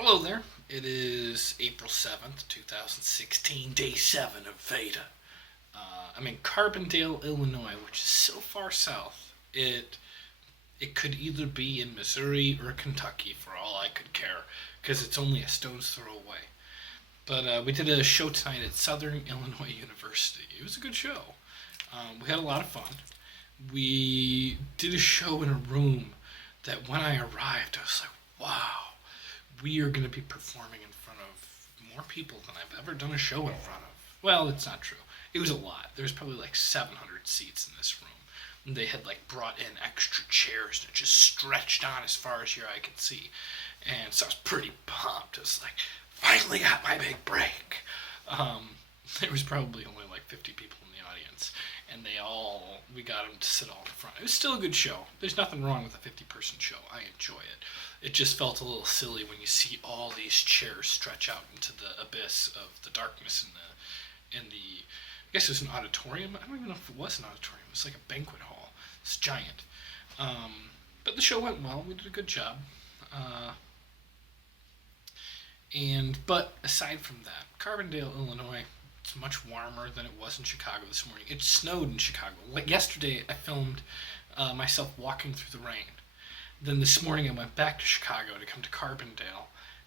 Hello there. It is April 7th, 2016, day 7 of Veda. I'm in Carbondale, Illinois, which is so far south, it could either be in Missouri or Kentucky for all I could care, because it's only a stone's throw away. But we did a show tonight at Southern Illinois University. It was a good show. We had a lot of fun. We did a show in a room that when I arrived, I was like, wow, we are going to be performing in front of more people than I've ever done a show in front of. Well, it's not true. It was a lot. There was probably like 700 seats in this room. And they had like brought in extra chairs and it just stretched on as far as your eye could see. And so I was pretty pumped. I was like, finally got my big break. There was probably only like 50 people in the audience. And we got them to sit all in front. It was still a good show. There's nothing wrong with a 50-person show. I enjoy it. It just felt a little silly when you see all these chairs stretch out into the abyss of the darkness I guess it was an auditorium. I don't even know if it was an auditorium. It was like a banquet hall. It's giant. But the show went well. We did a good job. But aside from that, Carbondale, Illinois, it's much warmer than it was in Chicago this morning. It snowed in Chicago. Like yesterday, I filmed myself walking through the rain. Then this morning, I went back to Chicago to come to Carbondale,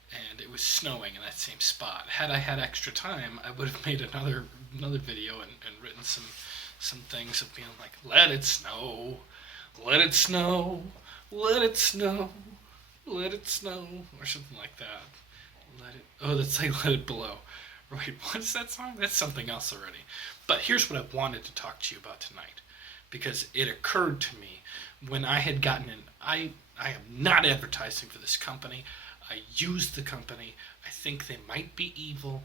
and it was snowing in that same spot. Had I had extra time, I would have made another video and written some things of being like, let it snow, let it snow, let it snow, let it snow, or something like that. That's like Let It Blow. Right, what's that song? That's something else already. But here's what I wanted to talk to you about tonight, because it occurred to me when I had gotten in. I am not advertising for this company. I use the company. I think they might be evil,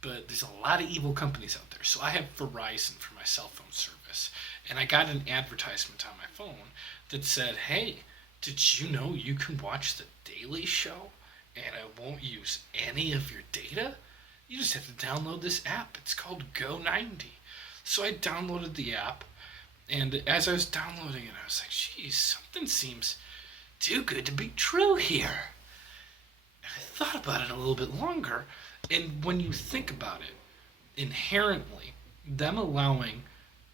but there's a lot of evil companies out there. So I have Verizon for my cell phone service, and I got an advertisement on my phone that said, hey, did you know you can watch The Daily Show and I won't use any of your data? You just have to download this app. It's called Go90. So I downloaded the app, and as I was downloading it, I was like, geez, something seems too good to be true here. And I thought about it a little bit longer, and when you think about it, inherently, them allowing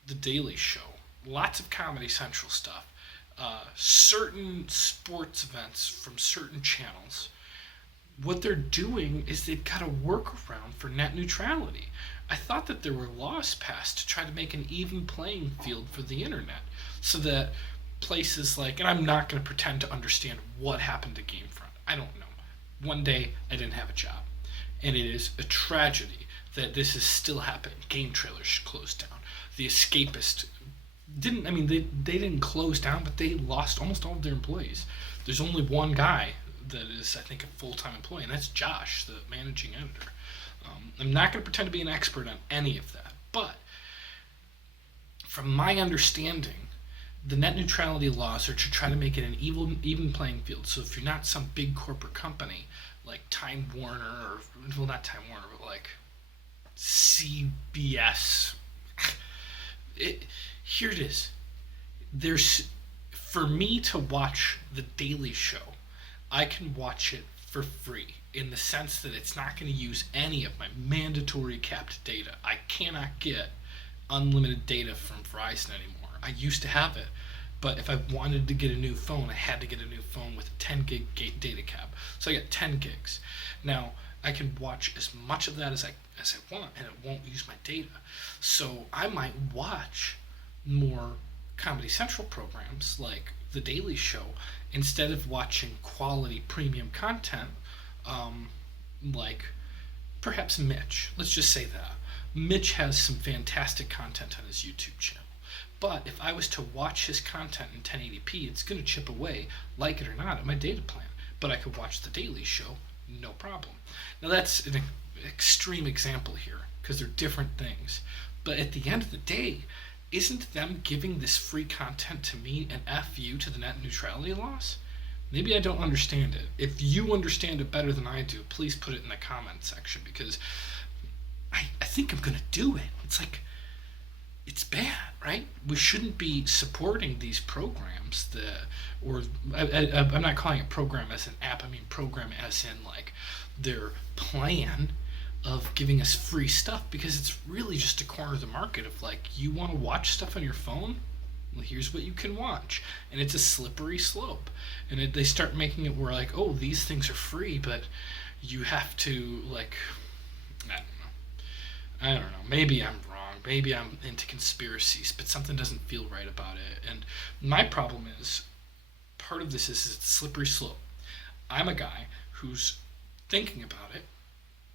The Daily Show, lots of Comedy Central stuff, certain sports events from certain channels, what they're doing is they've got a workaround for net neutrality. I thought that there were laws passed to try to make an even playing field for the internet so that places like, and I'm not going to pretend to understand what happened to Gamefront. I don't know. One day I didn't have a job, and it is a tragedy that this is still happening. Game trailers closed down. The Escapist they didn't close down, but they lost almost all of their employees. There's only one guy that is, I think, a full-time employee, and that's Josh, the managing editor. I'm not going to pretend to be an expert on any of that, but from my understanding, the net neutrality laws are to try to make it an even playing field. So if you're not some big corporate company like Time Warner, not Time Warner, but like CBS, here it is. For me to watch The Daily Show, I can watch it for free in the sense that it's not going to use any of my mandatory capped data. I cannot get unlimited data from Verizon anymore. I used to have it, but if I wanted to get a new phone, I had to get a new phone with a 10 gig data cap. So I got 10 gigs. Now, I can watch as much of that as I want, and it won't use my data. So I might watch more Comedy Central programs like The Daily Show instead of watching quality premium content like perhaps Mitch. Let's just say that. Mitch has some fantastic content on his YouTube channel. But if I was to watch his content in 1080p, it's going to chip away, like it or not, at my data plan. But I could watch The Daily Show, no problem. Now that's an extreme example here, because they're different things. But at the end of the day, isn't them giving this free content to me an FU to the net neutrality laws? Maybe I don't understand it. If you understand it better than I do, please put it in the comment section, because I think I'm going to do it. It's like, it's bad, right? We shouldn't be supporting these programs I'm not calling it program as an app. I mean program as in like their plan of giving us free stuff, because it's really just to corner the market of like, you want to watch stuff on your phone? Well, here's what you can watch. And it's a slippery slope. And they start making it where like, oh, these things are free, but you have to like, I don't know. Maybe I'm wrong. Maybe I'm into conspiracies, but something doesn't feel right about it. And my problem is, part of this is it's a slippery slope. I'm a guy who's thinking about it,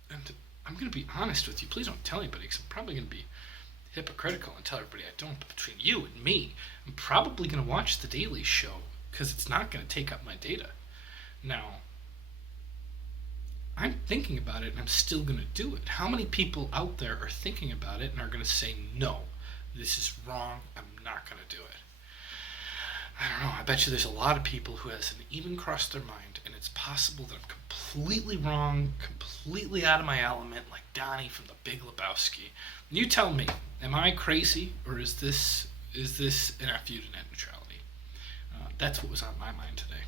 and I'm going to be honest with you. Please don't tell anybody, because I'm probably going to be hypocritical and tell everybody I don't. But between you and me, I'm probably going to watch The Daily Show, because it's not going to take up my data. Now, I'm thinking about it and I'm still going to do it. How many people out there are thinking about it and are going to say, no, this is wrong, I'm not going to do it? I don't know. I bet you there's a lot of people who hasn't even crossed their mind, and it's possible that I'm completely wrong, completely out of my element, like Donnie from The Big Lebowski. You tell me, am I crazy, or is this in our feud to net neutrality? That's what was on my mind today.